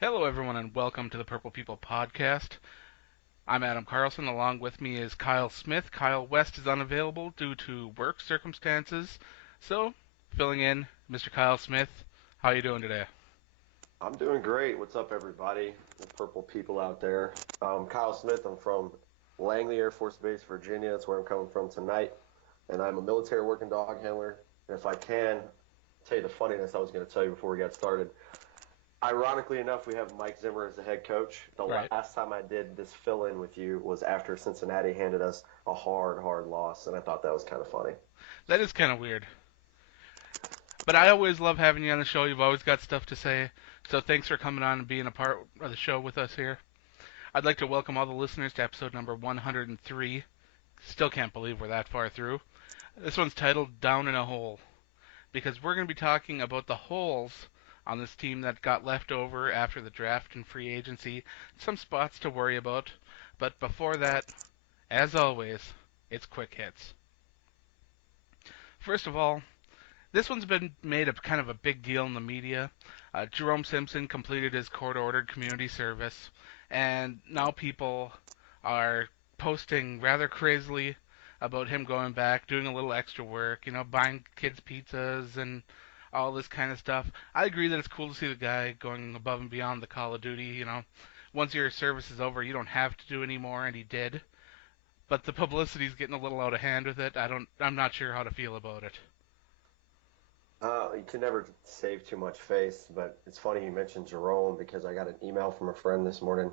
Hello, everyone, and welcome to the Purple People podcast. I'm Adam Carlson. Along with me is Kyle Smith. Kyle West is unavailable due to work circumstances, so filling in, Mr. Kyle Smith. How are you doing today? I'm doing great. What's up, everybody? The purple people out there. Kyle Smith. I'm from Langley Air Force Base, Virginia. That's where I'm coming from tonight. And I'm a military working dog handler. And if I can, tell you the funniness I was going to tell you before we got started. Ironically enough, we have Mike Zimmer as the head coach. The Right. last time I did this fill in with you was after Cincinnati handed us a hard, hard loss. And I thought that was kind of funny. That is kind of weird. But I always love having you on the show. You've always got stuff to say. So thanks for coming on and being a part of the show with us here. I'd like to welcome all the listeners to episode number 103. Still can't believe we're that far through. This one's titled Down in a Hole, because we're going to be talking about the holes on this team that got left over after the draft and free agency, some spots to worry about. But before that, as always, it's quick hits. First of all, this one's been made a kind of a big deal in the media. Jerome Simpson completed his court-ordered community service, and now people are posting rather crazily about him going back, doing a little extra work, buying kids pizzas and all this kind of stuff. I agree that it's cool to see the guy going above and beyond the Call of Duty. Once your service is over, you don't have to do anymore, and he did. But the publicity's getting a little out of hand with it. I'm not sure how to feel about it. You can never save too much face, but it's funny you mentioned Jerome because I got an email from a friend this morning.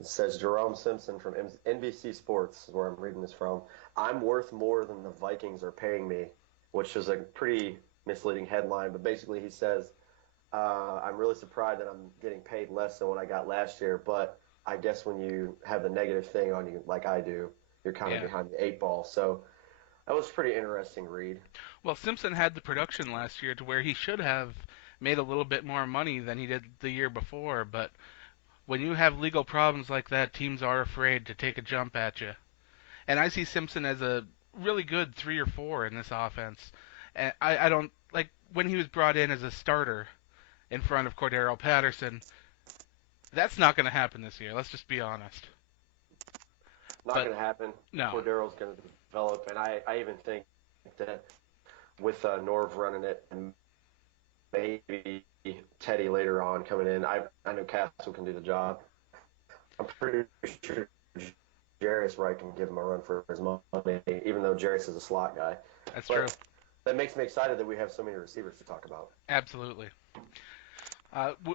It says Jerome Simpson from NBC Sports is where I'm reading this from. I'm worth more than the Vikings are paying me, which is a pretty misleading headline. But basically, he says, I'm really surprised that I'm getting paid less than what I got last year. But I guess when you have the negative thing on you, like I do, you're kind of Yeah. behind the eight ball. So that was a pretty interesting read. Well, Simpson had the production last year to where he should have made a little bit more money than he did the year before, but when you have legal problems like that, teams are afraid to take a jump at you. And I see Simpson as a really good 3 or 4 in this offense. And I don't like when he was brought in as a starter in front of Cordero Patterson. That's not going to happen this year. Let's just be honest. Not But going to happen. no, Cordero's going to develop, and I even think that with Norv running it and maybe Teddy later on coming in, I know Castle can do the job. I'm pretty sure Jarius Wright can give him a run for his money, even though Jarius is a slot guy. that's true. But that makes me excited that we have so many receivers to talk about. Absolutely.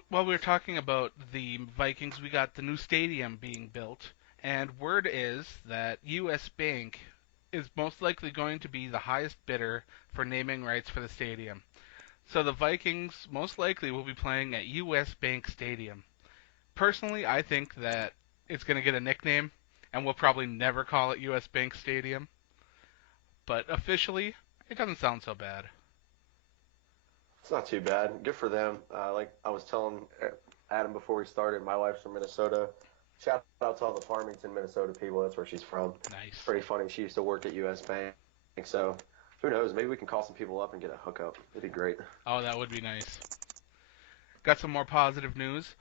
While we were talking about the Vikings, we got the new stadium being built, and word is that U.S. Bank is most likely going to be the highest bidder for naming rights for the stadium. So the Vikings most likely will be playing at U.S. Bank Stadium. Personally, I think that it's going to get a nickname, and we'll probably never call it U.S. Bank Stadium. But officially, it doesn't sound so bad. It's not too bad. Good for them. Like I was telling Adam before we started, my wife's from Minnesota. Shout out to all the Farmington, Minnesota people. That's where she's from. It's Nice. pretty funny. She used to work at U.S. Bank, so who knows? Maybe we can call some people up and get a hookup. It'd be great. Oh, that would be nice. Got some more positive news.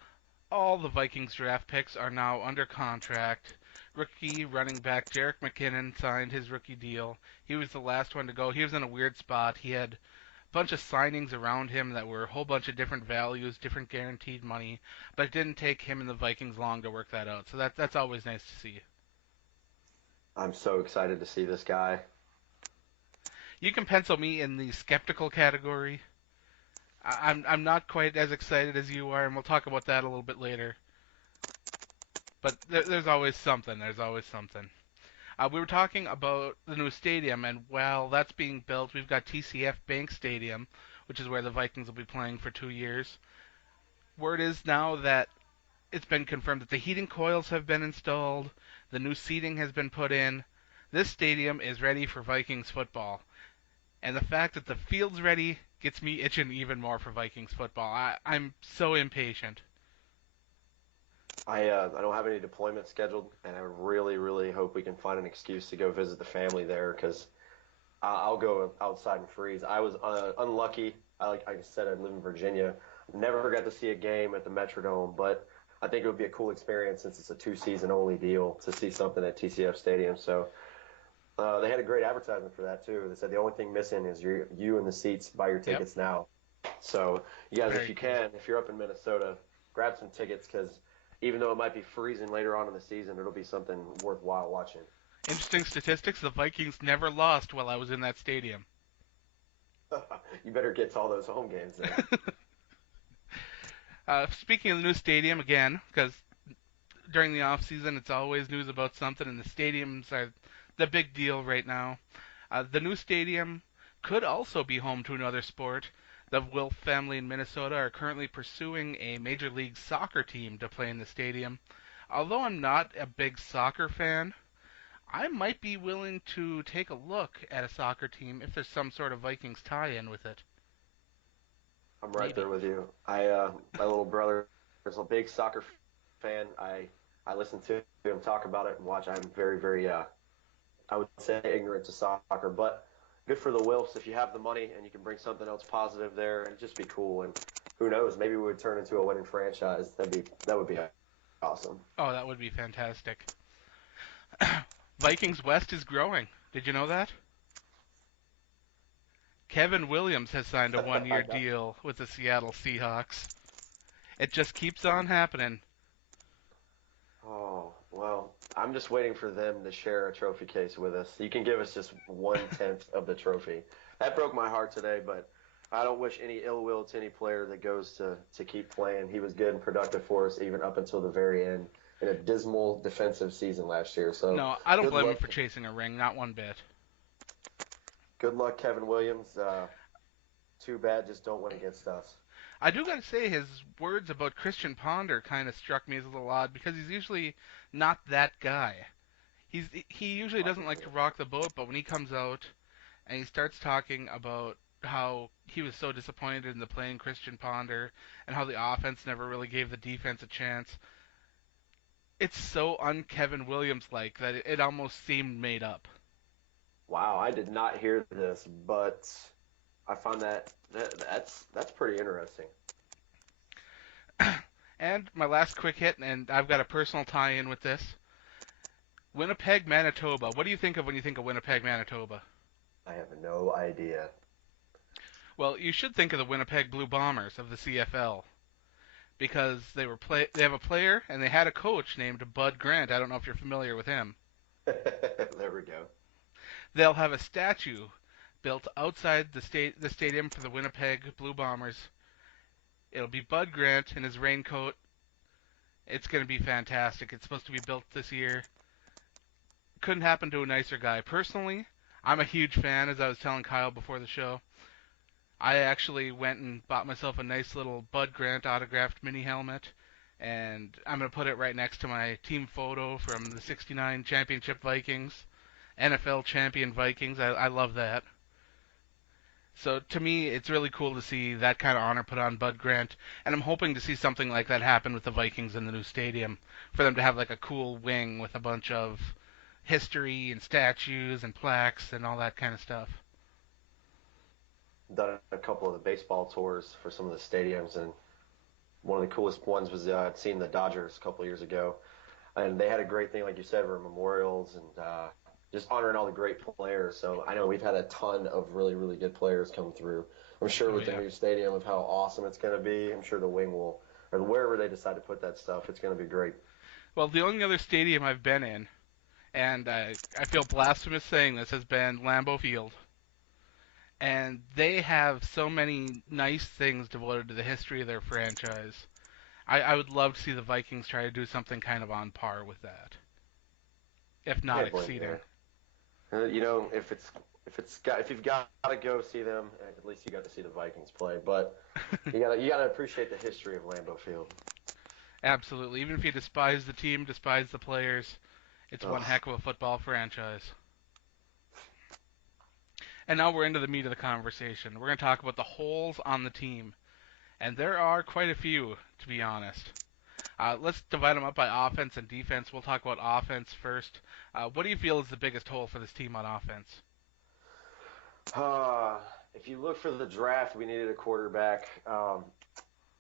All the Vikings draft picks are now under contract. Rookie running back Jerick McKinnon signed his rookie deal. He was the last one to go. He was in a weird spot. He had a bunch of signings around him that were a whole bunch of different values, different guaranteed money, but it didn't take him and the Vikings long to work that out. So that's always nice to see. I'm so excited to see this guy. You can pencil me in the skeptical category. I'm not quite as excited as you are, and we'll talk about that a little bit later. But there's always something. There's always something. We were talking about the new stadium, and while that's being built, we've got TCF Bank Stadium, which is where the Vikings will be playing for 2 years. Word is now that it's been confirmed that the heating coils have been installed, the new seating has been put in. This stadium is ready for Vikings football. And the fact that the field's ready gets me itching even more for Vikings football. I'm so impatient. I don't have any deployment scheduled, and I really, really hope we can find an excuse to go visit the family there because I'll go outside and freeze. I was unlucky. Like I said, I live in Virginia. Never got to see a game at the Metrodome, but I think it would be a cool experience since it's a two-season only deal to see something at TCF Stadium. So they had a great advertisement for that too. They said the only thing missing is you in the seats. Buy your Yep, tickets now. So you guys, if very you cool. can, if you're up in Minnesota, grab some tickets because even though it might be freezing later on in the season, it'll be something worthwhile watching. Interesting statistics: the Vikings never lost while I was in that stadium. You better get to all those home games then. Speaking of the new stadium again, because during the off season it's always news about something, and the stadiums are the big deal right now. The new stadium could also be home to another sport. The Wilf family in Minnesota are currently pursuing a Major League Soccer team to play in the stadium. Although I'm not a big soccer fan, I might be willing to take a look at a soccer team if there's some sort of Vikings tie-in with it. I'm right Maybe. there with you. My little brother is a big soccer fan. I listen to him talk about it and watch. I'm very I would say ignorant to soccer, but good for the Wilfs if you have the money and you can bring something else positive there and just be cool. And who knows, maybe we would turn into a winning franchise. That would be awesome. Oh, that would be fantastic. Vikings West is growing. Did you know that? Kevin Williams has signed a one-year I got. deal with the Seattle Seahawks. It just keeps on happening. Oh well, I'm just waiting for them to share a trophy case with us. You can give us just 1/10 of the trophy. That broke my heart today, but I don't wish any ill will to any player that goes to keep playing. He was good and productive for us even up until the very end in a dismal defensive season last year. So No, I don't good blame him luck, for chasing a ring, not one bit. good luck, Kevin Williams. Too bad, just don't win against us. I do gotta say, his words about Christian Ponder kind of struck me as a little odd because he's usually not that guy. He usually I doesn't can like see to it. rock the boat, but when he comes out and he starts talking about how he was so disappointed in the playing Christian Ponder and how the offense never really gave the defense a chance, it's so un-Kevin Williams like that it almost seemed made up. Wow, I did not hear this, but I find that's pretty interesting. And my last quick hit, and I've got a personal tie-in with this. Winnipeg, Manitoba. What do you think of when you think of Winnipeg, Manitoba? I have no idea. Well, you should think of the Winnipeg Blue Bombers of the CFL because they have a player and they had a coach named Bud Grant. I don't know if you're familiar with him. There we go. They'll have a statue built outside the stadium for the Winnipeg Blue Bombers. It'll be Bud Grant in his raincoat. It's going to be fantastic. It's supposed to be built this year. Couldn't happen to a nicer guy. Personally, I'm a huge fan, as I was telling Kyle before the show. I actually went and bought myself a nice little Bud Grant autographed mini helmet, and I'm going to put it right next to my team photo from the '69 championship Vikings, NFL champion Vikings. I love that. So to me, it's really cool to see that kind of honor put on Bud Grant, and I'm hoping to see something like that happen with the Vikings in the new stadium, for them to have like a cool wing with a bunch of history and statues and plaques and all that kind of stuff. Done a couple of the baseball tours for some of the stadiums, and one of the coolest ones was seeing the Dodgers a couple of years ago, and they had a great thing, like you said, for memorials and just honoring all the great players. So I know we've had a ton of really good players come through. I'm sure Oh with the yeah. new stadium of how awesome it's going to be, I'm sure the wing will, or wherever they decide to put that stuff, it's going to be great. Well, the only other stadium I've been in, and I feel blasphemous saying this, has been Lambeau Field. And they have so many nice things devoted to the history of their franchise. I would love to see the Vikings try to do something kind of on par with that, if not Can't blame you exceeding. there. If you've got to go see them, at least you got to see the Vikings play. But you gotta appreciate the history of Lambeau Field. Absolutely. Even if you despise the team, despise the players, it's one Ugh. heck of a football franchise. And now we're into the meat of the conversation. We're going to talk about the holes on the team. And there are quite a few, to be honest. Let's divide them up by offense and defense. We'll talk about offense first. What do you feel is the biggest hole for this team on offense? Uh, if you look for the draft, we needed a quarterback.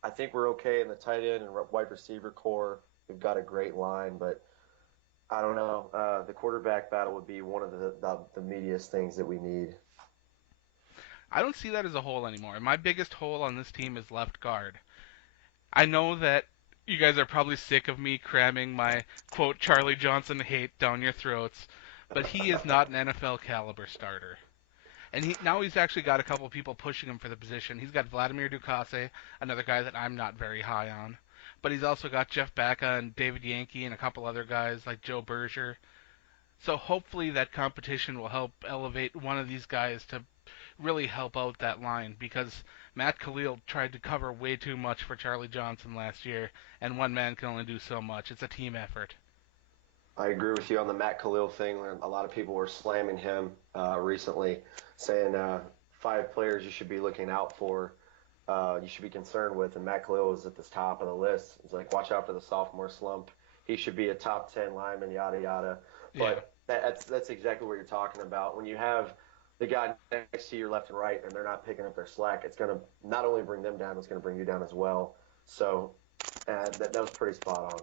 I think we're okay in the tight end and wide receiver core. We've got a great line, but I don't know. The quarterback battle would be one of the meatiest things that we need. I don't see that as a hole anymore. My biggest hole on this team is left guard. I know that you guys are probably sick of me cramming my quote Charlie Johnson hate down your throats, but he is not an NFL caliber starter. And now he's actually got a couple of people pushing him for the position. He's got Vladimir Ducasse, another guy that I'm not very high on. But he's also got Jeff Backa and David Yankee and a couple other guys like Joe Berger. So hopefully that competition will help elevate one of these guys to really help out that line because Matt Khalil tried to cover way too much for Charlie Johnson last year, and one man can only do so much. It's a team effort. I agree with you on the Matt Khalil thing. A lot of people were slamming him recently, saying five players you should be looking out for, you should be concerned with, and Matt Khalil was at the top of the list. It's like, watch out for the sophomore slump. He should be a top 10 lineman, yada yada. Yeah, But that's exactly what you're talking about. When you have the guy next to you left and right, and they're not picking up their slack, it's going to not only bring them down, it's going to bring you down as well. So that was pretty spot on.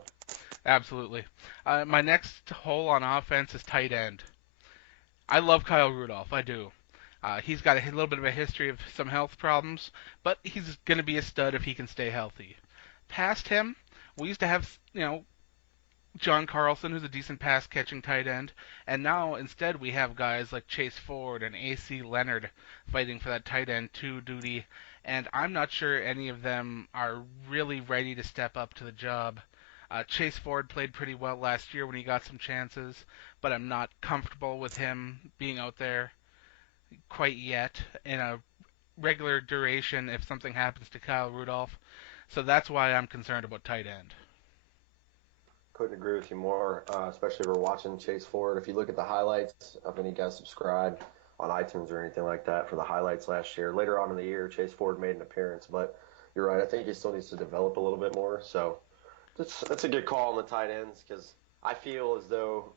absolutely. My next hole on offense is tight end. I love Kyle Rudolph. I do. He's got a little bit of a history of some health problems, but he's going to be a stud if he can stay healthy. Past him, we used to have, John Carlson, who's a decent pass catching tight end, and now instead we have guys like Chase Ford and AC Leonard fighting for that tight end 2 duty, and I'm not sure any of them are really ready to step up to the job. Chase Ford played pretty well last year when he got some chances, but I'm not comfortable with him being out there quite yet in a regular duration if something happens to Kyle Rudolph. So that's why I'm concerned about tight end. Couldn't agree with you more, especially if we're watching Chase Ford. If you look at the highlights of any guys subscribed on iTunes or anything like that for the highlights last year, later on in the year, Chase Ford made an appearance, but you're right. I think he still needs to develop a little bit more. So that's a good call on the tight ends because I feel as though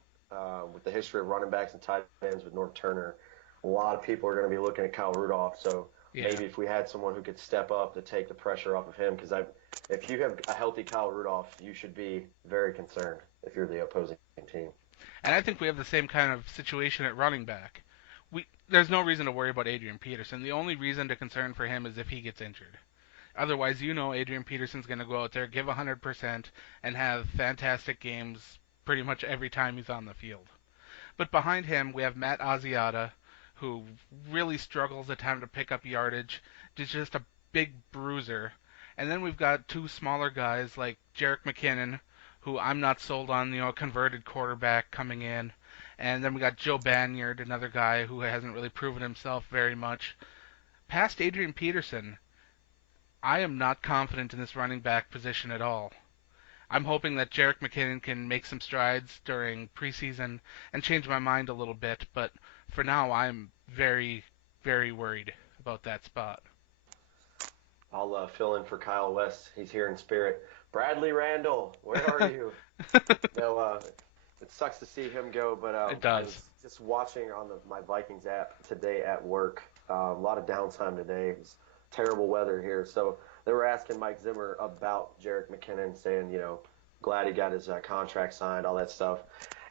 with the history of running backs and tight ends with Norv Turner, a lot of people are going to be looking at Kyle Rudolph. So Yeah. maybe if we had someone who could step up to take the pressure off of him, because if you have a healthy Kyle Rudolph, you should be very concerned if you're the opposing team. And I think we have the same kind of situation at running back. There's no reason to worry about Adrian Peterson. The only reason to concern for him is if he gets injured. Otherwise, Adrian Peterson's going to go out there, give 100%, and have fantastic games pretty much every time he's on the field. But behind him, we have Matt Asiata, who really struggles at times to pick up yardage. He's just a big bruiser. And then we've got two smaller guys like Jarek McKinnon, who I'm not sold on, converted quarterback coming in. And then we got Joe Banyard, another guy who hasn't really proven himself very much. Past Adrian Peterson, I am not confident in this running back position at all. I'm hoping that Jarek McKinnon can make some strides during preseason and change my mind a little bit, but for now I'm very, very worried about that spot. I'll fill in for Kyle West. He's here in spirit. Bradley Randall, where are you? No, it sucks to see him go, but It I does. was just watching on my Vikings app today at work. A lot of downtime today. It was terrible weather here, so they were asking Mike Zimmer about Jarek McKinnon, saying, glad he got his contract signed, all that stuff,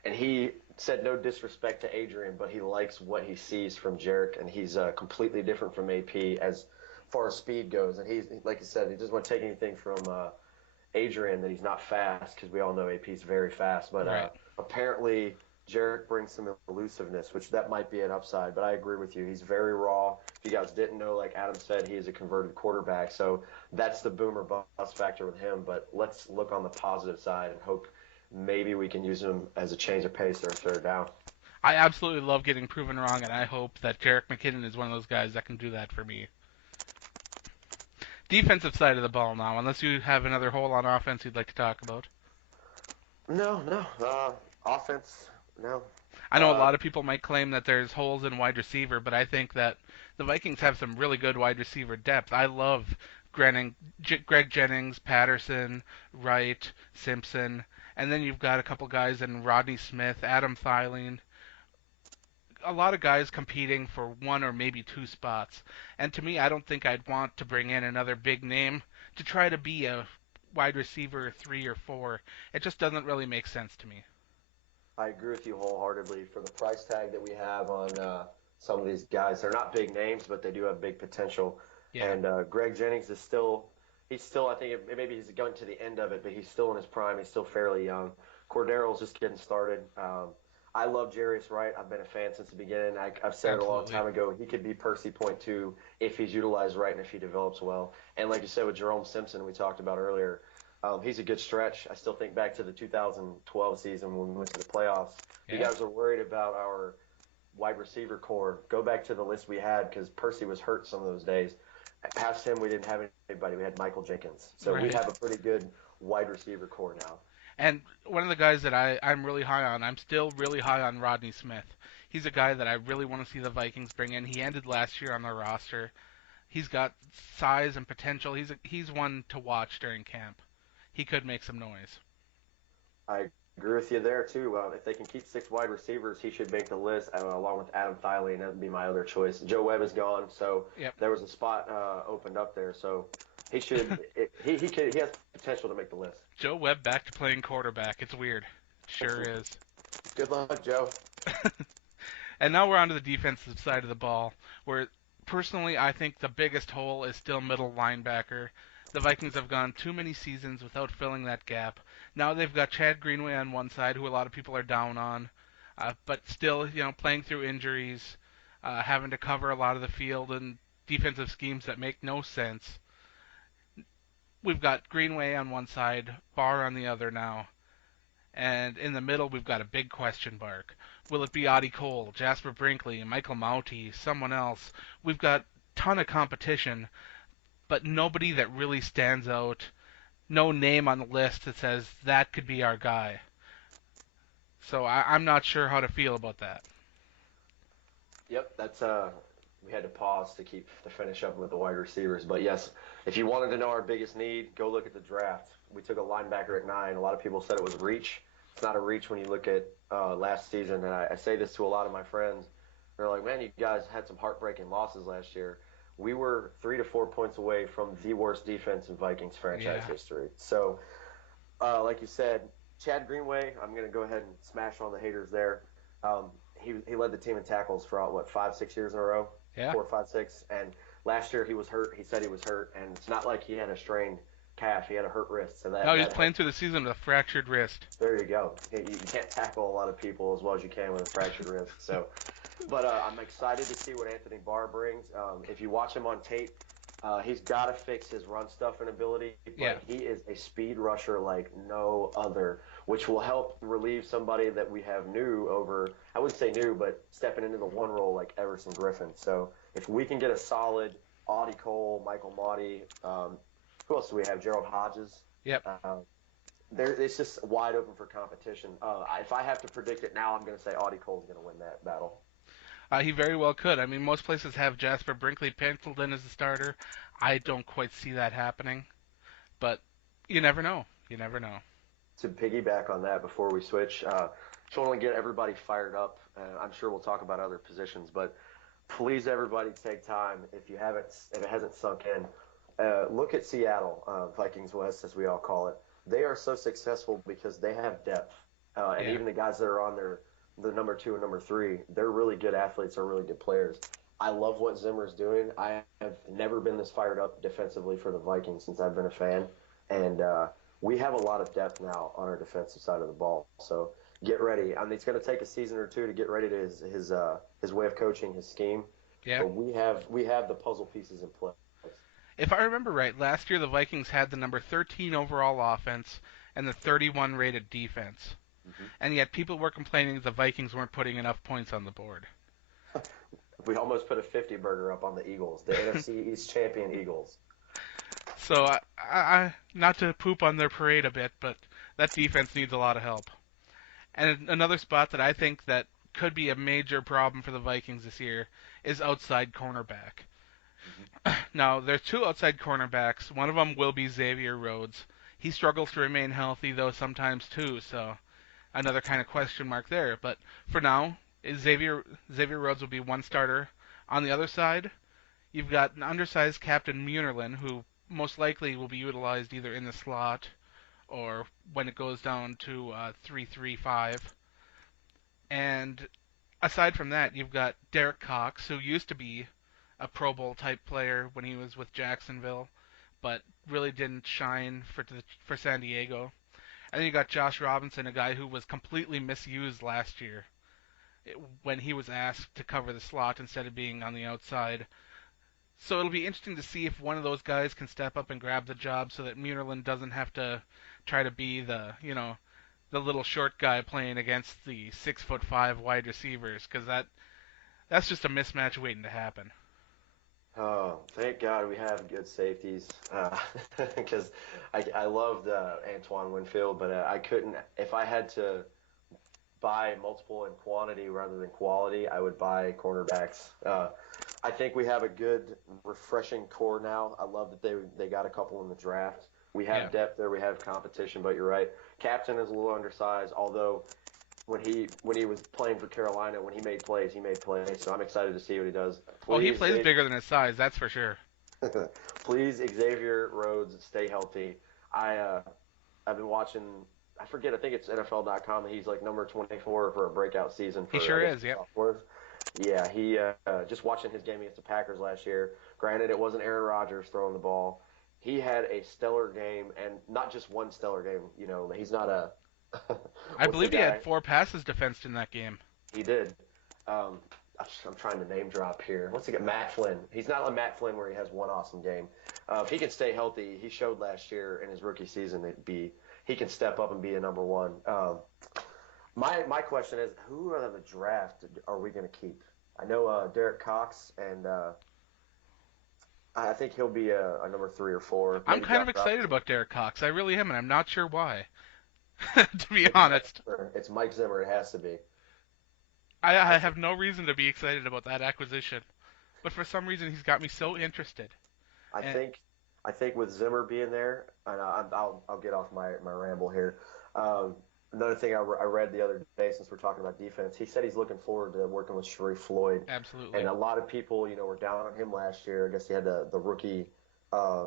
and he said no disrespect to Adrian, but he likes what he sees from Jarek, and he's completely different from AP as far as speed goes, and he's like you said, he doesn't want to take anything from Adrian that he's not fast because we all know AP's very fast, but Right. apparently Jarek brings some elusiveness, which that might be an upside. But I agree with you; he's very raw. If you guys didn't know, like Adam said, he is a converted quarterback, so that's the boomer bust factor with him. But let's look on the positive side and hope maybe we can use him as a change of pace or a third down. I absolutely love getting proven wrong, and I hope that Jarek McKinnon is one of those guys that can do that for me. Defensive side of the ball now, unless you have another hole on offense you'd like to talk about. No, no, offense, no. I know a Uh, lot of people might claim that there's holes in wide receiver, but I think that the Vikings have some really good wide receiver depth. I love Greg Jennings, Patterson, Wright, Simpson, and then you've got a couple guys in Rodney Smith, Adam Thielen, a lot of guys competing for one or maybe two spots. And to me, I don't think I'd want to bring in another big name to try to be a wide receiver 3 or 4. It just doesn't really make sense to me. I agree with you wholeheartedly. For the price tag that we have on some of these guys, they're not big names, but they do have big potential. Yeah, And Greg Jennings is still, he's still, I think maybe he's going to the end of it, but he's still in his prime. He's still fairly young. Cordero's just getting started. I love Jarius Wright. I've been a fan since the beginning. I've said it a long absolutely. time ago. He could be Percy Point 2 if he's utilized right and if he develops well. And like you said with Jerome Simpson, we talked about earlier, he's a good stretch. I still think back to the 2012 season when we went to the playoffs. You Yeah, guys are worried about our wide receiver core. Go back to the list we had because Percy was hurt some of those days. Past him, we didn't have anybody. We had Michael Jenkins. So we right. have a pretty good wide receiver core now. And one of the guys that I'm really high on, I'm still really high on Rodney Smith. He's a guy that I really want to see the Vikings bring in. He ended last year on the roster. He's got size and potential. He's one to watch during camp. He could make some noise. I agree with you there too. If they can keep six wide receivers, he should make the list along with Adam Thielen, and that would be my other choice. Joe Webb is gone, so Yep. there was a spot opened up there. So he should. He has potential to make the list. Joe Webb back to playing quarterback. It's weird. Sure is. Good luck, Joe. And now we're on to the defensive side of the ball, where personally I think the biggest hole is still middle linebacker. The Vikings have gone too many seasons without filling that gap. Now they've got Chad Greenway on one side, who a lot of people are down on, but still, playing through injuries, having to cover a lot of the field and defensive schemes that make no sense. We've got Greenway on one side, Barr on the other now. And in the middle, we've got a big question mark. Will it be Audie Cole, Jasper Brinkley, Michael Mauti, someone else? We've got a ton of competition, but nobody that really stands out. No name on the list that says that could be our guy. So I'm not sure how to feel about that. Yep, that's we had to pause to finish up with the wide receivers. But yes, if you wanted to know our biggest need, go look at the draft. We took a linebacker at 9. A lot of people said it was a reach. It's not a reach when you look at last season. And I say this to a lot of my friends. They're like, man, you guys had some heartbreaking losses last year. We were 3 to 4 points away from the worst defense in Vikings franchise Yeah. history. So, like you said, Chad Greenway, I'm going to go ahead and smash on the haters there. Um, he led the team in tackles for what 5 6 years in a row, Yeah. 4 5 6, and last year he was hurt. He said he was hurt, and it's not like he had a strained calf. He had a hurt wrist, so No, that he's that playing through the season with a fractured wrist. there you go. You can't tackle a lot of people as well as you can with a fractured wrist. So, but I'm excited to see what Anthony Barr brings. If you watch him on tape, he's got to fix his run stuff and ability, but Yeah. he is a speed rusher like no other, which will help relieve somebody that we have new over. I wouldn't say new, but stepping into the one role like Everson Griffin. So if we can get a solid Audie Cole, Michael Motti, who else do we have? Gerald Hodges. Yep. It's just wide open for competition. If I have to predict it now, I'm going to say Audie Cole's going to win that battle. He very well could. I mean, most places have Jasper Brinkley penciled in as the starter. I don't quite see that happening, but you never know. You never know. To piggyback on that before we switch, just want to get everybody fired up. I'm sure we'll talk about other positions, but please, everybody, take time if it hasn't sunk in. Look at Seattle, Vikings West, as we all call it. They are so successful because they have depth, and Yeah. even the guys that are on the number 2 and number 3, they're really good athletes, are really good players. I love what Zimmer's doing. I have never been this fired up defensively for the Vikings since I've been a fan, and we have a lot of depth now on our defensive side of the ball. So get ready. I mean, it's going to take a season or two to get ready to his way of coaching, his scheme, Yeah. but we have the puzzle pieces in place. If I remember right, last year the Vikings had the number 13 overall offense and the 31 rated defense. Mm-hmm. And yet people were complaining the Vikings weren't putting enough points on the board. We almost put a 50 burger up on the Eagles, the NFC East champion Eagles. So I not to poop on their parade a bit, but that defense needs a lot of help. And another spot that I think that could be a major problem for the Vikings this year is outside cornerback. Now, there's two outside cornerbacks. One of them will be Xavier Rhodes. He struggles to remain healthy, though, sometimes too, so another kind of question mark there. But for now, Xavier Rhodes will be one starter. On the other side, you've got an undersized Captain Munerlin, who most likely will be utilized either in the slot or when it goes down to 3-3-5. And aside from that, you've got Derek Cox, who used to be a Pro Bowl type player when he was with Jacksonville, but really didn't shine for San Diego. And then you got Josh Robinson, a guy who was completely misused last year when he was asked to cover the slot instead of being on the outside. So it'll be interesting to see if one of those guys can step up and grab the job so that Munerlin doesn't have to try to be the little short guy playing against the 6'5" wide receivers, because that's just a mismatch waiting to happen. Oh, thank God we have good safeties. Because I loved Antoine Winfield, but I couldn't. If I had to buy multiple in quantity rather than quality, I would buy cornerbacks. I think we have a good, refreshing core now. I love that they got a couple in the draft. We Yeah. have depth there. We have competition. But you're right. Captain is a little undersized, although when he was playing for Carolina, when he made plays, he made plays. So I'm excited to see what he does. Oh, he Please, plays bigger than his size, that's for sure. please, Xavier Rhodes, stay healthy. I I've been watching. I forget. I think it's NFL.com. He's like number 24 for a breakout season He for I sure guess is, yep. sophomores. Yeah, he just watching his game against the Packers last year. Granted, it wasn't Aaron Rodgers throwing the ball. He had a stellar game, and not just one stellar game. You know, he's not a I what's the believe he had guy? 4 passes defensed in that game. He did. Um, I'm trying to name drop here. What's he got? Matt Flynn. He's not like Matt Flynn where he has one awesome game. If he can stay healthy, he showed last year in his rookie season that he can step up and be a number one. My question is, who out of the draft are we going to keep? I know Derek Cox, and I think he'll be a number 3 or 4. I'm Maybe kind Josh of excited Robinson. about Derek Cox. I really am, and I'm not sure why, to be honest. It's Mike Zimmer. It has to be. I I think. have no reason to be excited about that acquisition, but for some reason he's got me so interested. I And think I think with Zimmer being there, and I'll get off my ramble here. Um, Another thing I read the other day, since we're talking about defense, he said he's looking forward to working with Sharif Floyd, and absolutely. a lot of people, were down on him last year. I guess he had the rookie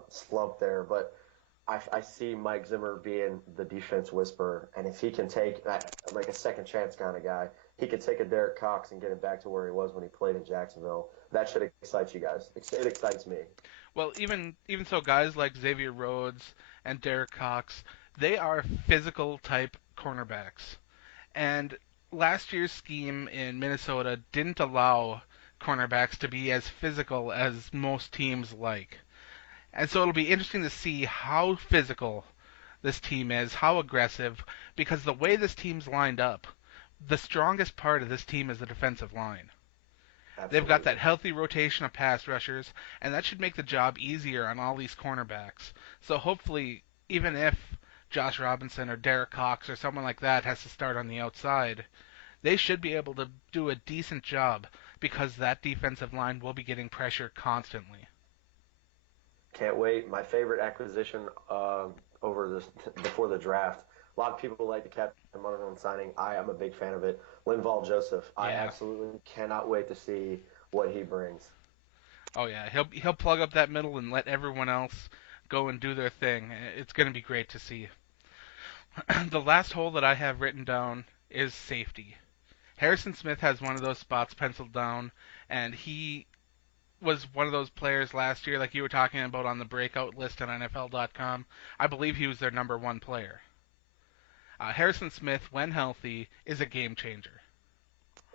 slump there, but I see Mike Zimmer being the defense whisperer, and if he can take that like a second chance kind of guy, he could take a Derek Cox and get him back to where he was when he played in Jacksonville. That should excite you guys. It excites me. Well, even so, guys like Xavier Rhodes and Derek Cox, they are physical type cornerbacks. And last year's scheme in Minnesota didn't allow cornerbacks to be as physical as most teams like. And so it'll be interesting to see how physical this team is, how aggressive, because the way this team's lined up, the strongest part of this team is the defensive line. They've got that Absolutely. healthy rotation of pass rushers, and that should make the job easier on all these cornerbacks. So hopefully, even if Josh Robinson or Derek Cox or someone like that has to start on the outside, they should be able to do a decent job because that defensive line will be getting pressure constantly. Can't wait. My favorite acquisition over this before the draft. A lot of people like the Captain Martin signing. I am a big fan of it. Linval Joseph. I Yeah. absolutely cannot wait to see what he brings. Oh yeah. He'll plug up that middle and let everyone else go and do their thing. It's going to be great to see. The last hole that I have written down is safety. Harrison Smith has one of those spots penciled down, and he was one of those players last year, like you were talking about on the breakout list on NFL.com. I believe he was their number one player. Harrison Smith, when healthy, is a game changer.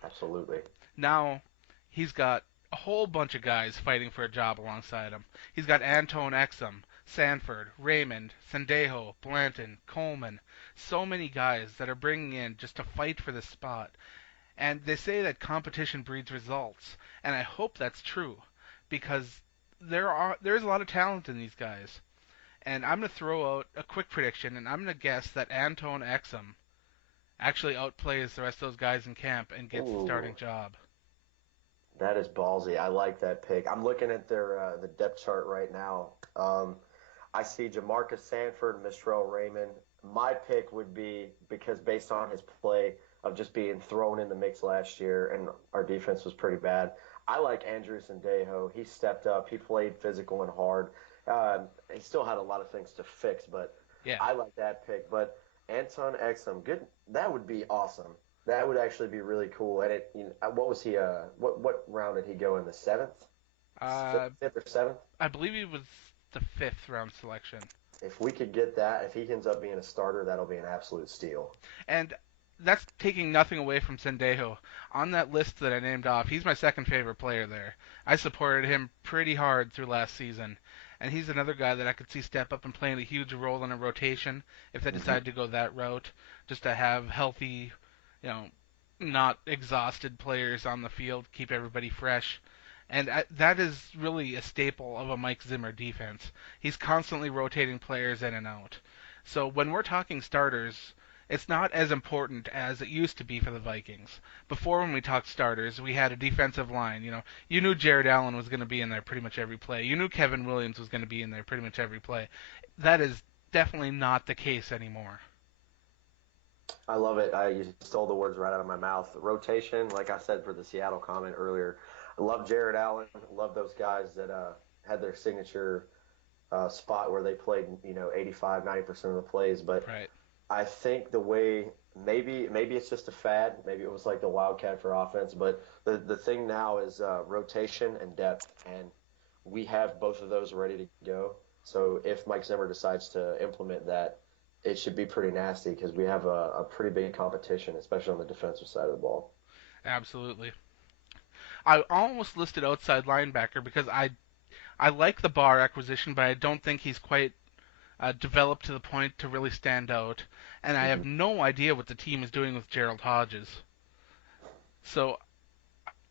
Absolutely. Now, he's got a whole bunch of guys fighting for a job alongside him. He's got Antone Exum, Sanford, Raymond, Sendejo, Blanton, Coleman. So many guys that are bringing in just to fight for this spot. And they say that competition breeds results, and I hope that's true because there's a lot of talent in these guys. And I'm going to throw out a quick prediction, and I'm going to guess that Antone Exum actually outplays the rest of those guys in camp and gets the starting Ooh, job. that is ballsy. I like that pick. I'm looking at their the depth chart right now. I see Jamarcus Sanford, Mistrell Raymond. My pick would be because based on his play of just being thrown in the mix last year, and our defense was pretty bad. I like Andrew Sendejo. He stepped up. He played physical and hard. he still had a lot of things to fix, but Yeah. I like that pick. But Anton Exum, good. That would be awesome. That would actually be really cool. And what was he? What round did he go in? The seventh, Uh, fifth or seventh? I believe he was the fifth round selection. If we could get that, if he ends up being a starter, that'll be an absolute steal. And that's taking nothing away from Sendejo. On that list that I named off, he's my second favorite player there. I supported him pretty hard through last season. And he's another guy that I could see step up and playing a huge role in a rotation if they Hmm. decide to go that route, just to have healthy, you know, not exhausted players on the field, keep everybody fresh. And that is really a staple of a Mike Zimmer defense. He's constantly rotating players in and out. So when we're talking starters, it's not as important as it used to be for the Vikings. Before, when we talked starters, we had a defensive line. You knew Jared Allen was going to be in there pretty much every play. You knew Kevin Williams was going to be in there pretty much every play. That is definitely not the case anymore. I love it. You stole the words right out of my mouth. Rotation, like I said for the Seattle comment earlier, I love Jared Allen. Love those guys that had their signature spot where they played, 85, 90% of the plays. But Right. I think the way maybe it's just a fad. Maybe it was like the Wildcat for offense. But the thing now is rotation and depth, and we have both of those ready to go. So if Mike Zimmer decides to implement that, it should be pretty nasty because we have a pretty big competition, especially on the defensive side of the ball. Absolutely. I almost listed outside linebacker because I like the Barr acquisition, but I don't think he's quite developed to the point to really stand out. And I have Hmm. no idea what the team is doing with Gerald Hodges. So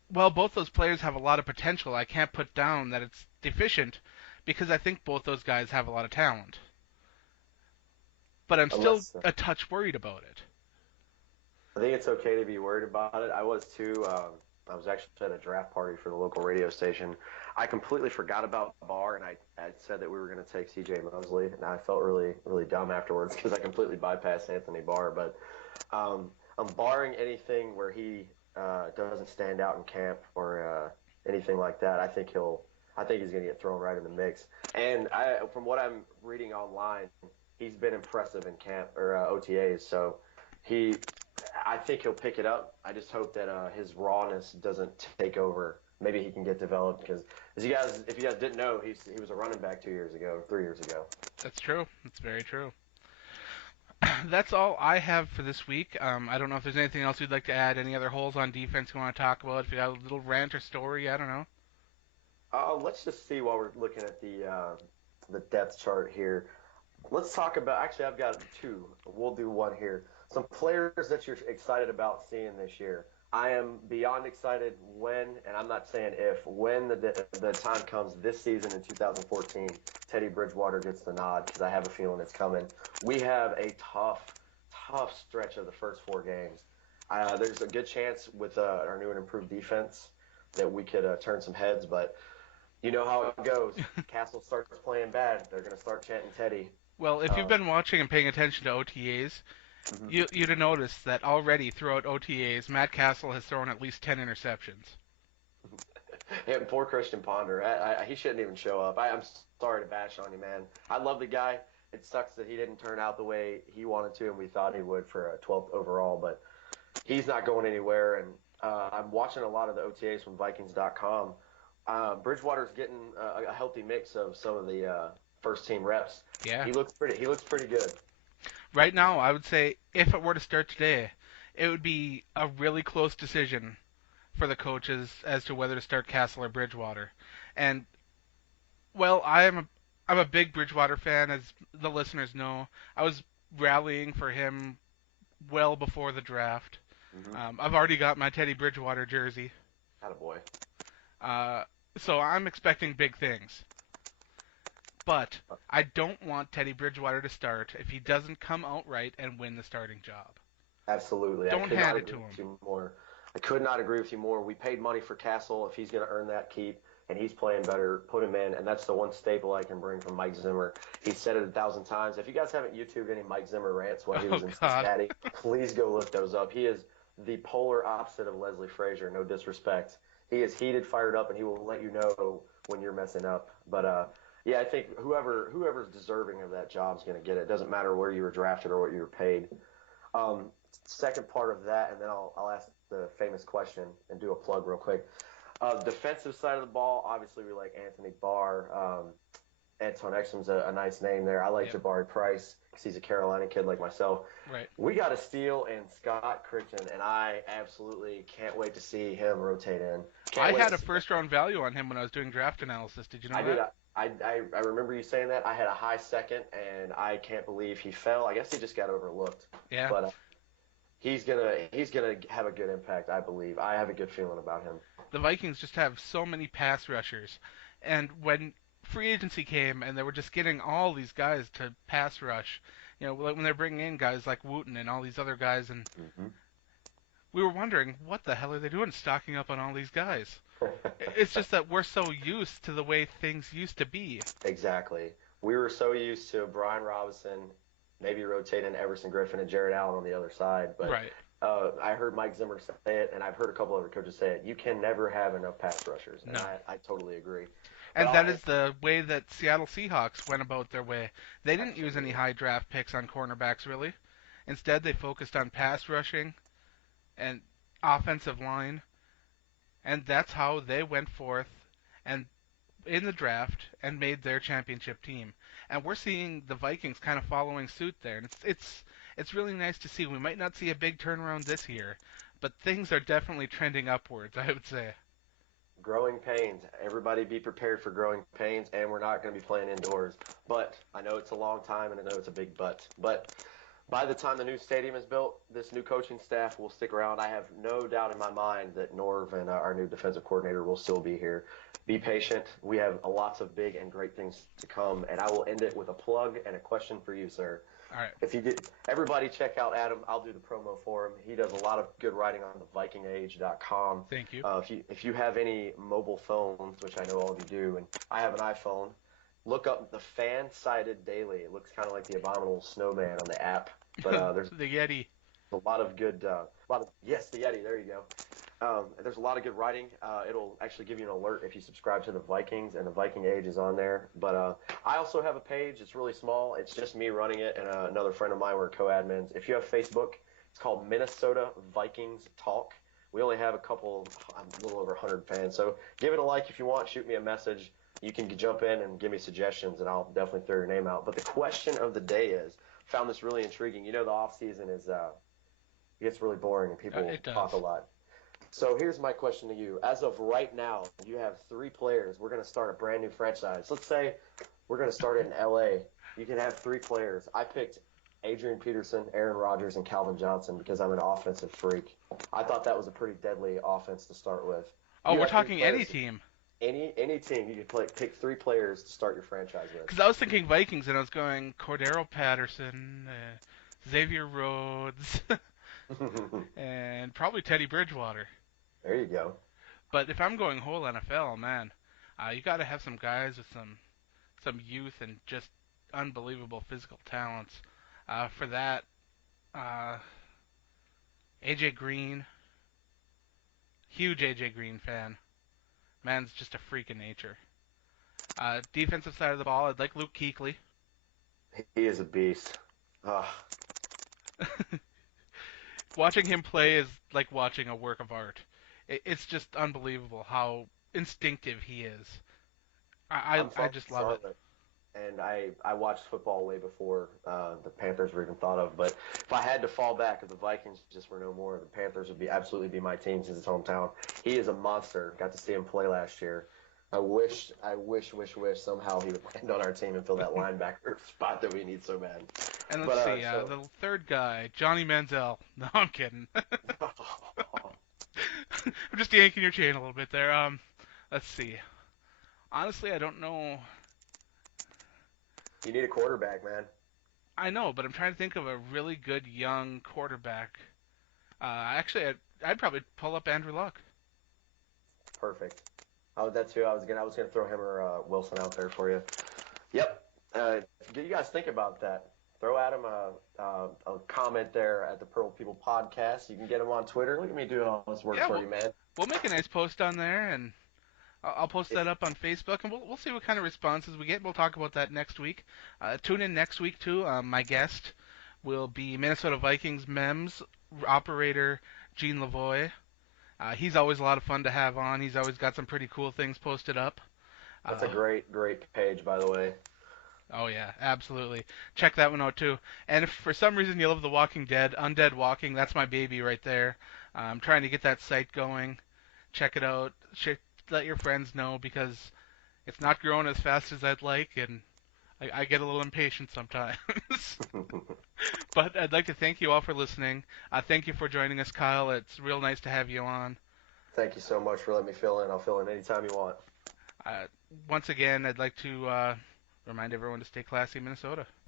while both those players have a lot of potential, I can't put down that it's deficient because I think both those guys have a lot of talent. But I'm still Unless a touch worried about it. I think it's okay to be worried about it. I was too. I was actually at a draft party for the local radio station. I completely forgot about Barr, and I said that we were going to take C.J. Mosley, and I felt really really dumb afterwards because I completely bypassed Anthony Barr. But I'm barring anything where he doesn't stand out in camp or anything like that. I think he's going to get thrown right in the mix. And from what I'm reading online, he's been impressive in camp or OTAs. So he I think he'll pick it up. I just hope that his rawness doesn't take over. Maybe he can get developed because, if you guys didn't know, he was a running back 2 years ago, 3 years ago. That's true. That's very true. That's all I have for this week. I don't know if there's anything else you'd like to add. Any other holes on defense you want to talk about? If you got a little rant or story, I don't know. Let's just see while we're looking at the depth chart here. Let's talk about. Actually, I've got two. We'll do one here. Some players that you're excited about seeing this year. I am beyond excited when, and I'm not saying if, when the time comes this season in 2014, Teddy Bridgewater gets the nod because I have a feeling it's coming. We have a tough stretch of the first 4 games. There's a good chance with our new and improved defense that we could turn some heads, but you know how it goes. Castle starts playing bad, they're going to start chanting Teddy. Well, if you've Um, been watching and paying attention to OTAs, mhm. you'd have noticed that already throughout OTAs, Matt Castle has thrown at least 10 interceptions. Yeah, poor Christian Ponder. He shouldn't even show up. I'm sorry to bash on you, man. I love the guy. It sucks that he didn't turn out the way he wanted to, and we thought he would for a 12th overall. But he's not going anywhere. And I'm watching a lot of the OTAs from Vikings.com. Bridgewater's getting a healthy mix of some of the first team reps. Yeah. He looks pretty good. Right now, I would say if it were to start today, it would be a really close decision for the coaches as to whether to start Castle or Bridgewater. And well, I'm a big Bridgewater fan, as the listeners know. I was rallying for him well before the draft. Mm-hmm. I've already got my Teddy Bridgewater jersey, Attaboy. uh, so I'm expecting big things. But I don't want Teddy Bridgewater to start if he doesn't come out right and win the starting job. Absolutely. I Don't could not hand it to agree with him. you more. I could not agree with you more. We paid money for Castle. If he's going to earn that keep and he's playing better, put him in. And that's the one staple I can bring from Mike Zimmer. He said it 1,000 times. If you guys haven't YouTubed any Mike Zimmer rants while he Oh was in God. Cincinnati, please go look those up. He is the polar opposite of Leslie Frazier. No disrespect. He is heated, fired up, and he will let you know when you're messing up. But Yeah, I think whoever's deserving of that job is going to get it. It doesn't matter where you were drafted or what you were paid. Um, Second part of that, and then I'll ask the famous question and do a plug real quick. Defensive side of the ball, obviously we like Anthony Barr. Anton Exum's a nice name there. I like Yep. Jabari Price because he's a Carolina kid like myself. Right. We got a steal in Scott Crichton, and I absolutely can't wait to see him rotate in. I Can't wait had to a see first round value on him when I was doing draft analysis. Did you know I did. that? I remember you saying that. I had a high second, and I can't believe he fell. I guess he just got overlooked. Yeah. But he's gonna have a good impact. I believe. I have a good feeling about him. The Vikings just have so many pass rushers, and when free agency came and they were just getting all these guys to pass rush, like when they're bringing in guys like Wooten and all these other guys, and Hmm. we were wondering what the hell are they doing stocking up on all these guys. It's just that we're so used to the way things used to be. Exactly. We were so used to Brian Robinson, maybe rotating Everson Griffin and Jared Allen on the other side, but Right. I heard Mike Zimmer say it, and I've heard a couple other coaches say it. You can never have enough pass rushers, and No. I totally agree. But And that is the way that Seattle Seahawks went about their way. They didn't use any absolutely. high draft picks on cornerbacks, really. Instead, they focused on pass rushing and offensive line, and that's how they went forth and in the draft and made their championship team. And we're seeing the Vikings kind of following suit there. And it's really nice to see. We might not see a big turnaround this year, but things are definitely trending upwards, I would say. Growing pains. Everybody be prepared for growing pains, and we're not going to be playing indoors. But I know it's a long time, and I know it's a big but. But by the time the new stadium is built, this new coaching staff will stick around. I have no doubt in my mind that Norv and our new defensive coordinator will still be here. Be patient. We have lots of big and great things to come, and I will end it with a plug and a question for you, sir. All right. If you did, everybody check out Adam. I'll do the promo for him. He does a lot of good writing on the VikingAge.com. Thank you. If you have any mobile phones, which I know all of you do, and I have an iPhone, look up the Fan Sided Daily. It looks kind of like the Abominable Snowman on the app, but there's The Yeti. a lot of good, yes, the Yeti. There you go. There's a lot of good writing. It'll actually give you an alert if you subscribe to the Vikings, and the Viking Age is on there. But I also have a page. It's really small. It's just me running it, and another friend of mine. We're co-admins. If you have Facebook, it's called Minnesota Vikings Talk. We only have a little over 100 fans. So give it a like if you want. Shoot me a message. You can jump in and give me suggestions, and I'll definitely throw your name out. But the question of the day is, found this really intriguing. You know, the off season is it gets really boring, and people It talk a does. lot. So here's my question to you. As of right now, you have three players. We're going to start a brand new franchise. Let's say we're going to start it in LA. You can have three players. I picked Adrian Peterson, Aaron Rodgers, and Calvin Johnson because I'm an offensive freak. I thought that was a pretty deadly offense to start with. Oh, You we're have three talking any players. team. Any team you can pick three players to start your franchise with. Because I was thinking Vikings, and I was going Cordero Patterson, Xavier Rhodes, and probably Teddy Bridgewater. There you go. But if I'm going whole NFL, man, you got to have some guys with some youth and just unbelievable physical talents. For that, uh, AJ Green, huge AJ Green fan. Man's just a freak in nature. Defensive side of the ball, I'd like Luke Kuechly. He is a beast. Uh, Watching him play is like watching a work of art. It's just unbelievable how instinctive he is. I'm I from just love it. Charlotte. And I watched football way before the Panthers were even thought of. But if I had to fall back, if the Vikings just were no more, the Panthers would absolutely be my team since it's hometown. He is a monster. Got to see him play last year. I wish somehow he would land on our team and fill that linebacker spot that we need so bad. And let's But see, the third guy, Johnny Manziel. No, I'm kidding. I'm just yanking your chain a little bit there. Let's see. Honestly, I don't know. you need a quarterback, man. I know, but I'm trying to think of a really good young quarterback. Actually, I'd probably pull up Andrew Luck. Perfect. Oh, that's who I was gonna throw him or Wilson out there for you. Yep. You guys think about that. Throw Adam a comment there at the Purple People podcast. You can get him on Twitter. Look at me doing all this work Yeah, for you, man. we'll make a nice post on there, and I'll post If that up on Facebook, and we'll see what kind of responses we get. We'll talk about that next week. Tune in next week too. My guest will be Minnesota Vikings MEMS operator Gene Lavoie. He's always a lot of fun to have on. He's always got some pretty cool things posted up. That's a Uh, great page, by the way. oh yeah, absolutely. Check that one out too. And if for some reason you love The Walking Dead, Undead Walking, that's my baby right there. I'm trying to get that site going. Check it out. Let your friends know because it's not growing as fast as I'd like, and I get a little impatient sometimes. But I'd like to thank you all for listening. Thank you for joining us, Kyle. It's real nice to have you on. Thank you so much for letting me fill in. I'll fill in anytime you want. Uh, Once again, I'd like to remind everyone to stay classy, Minnesota.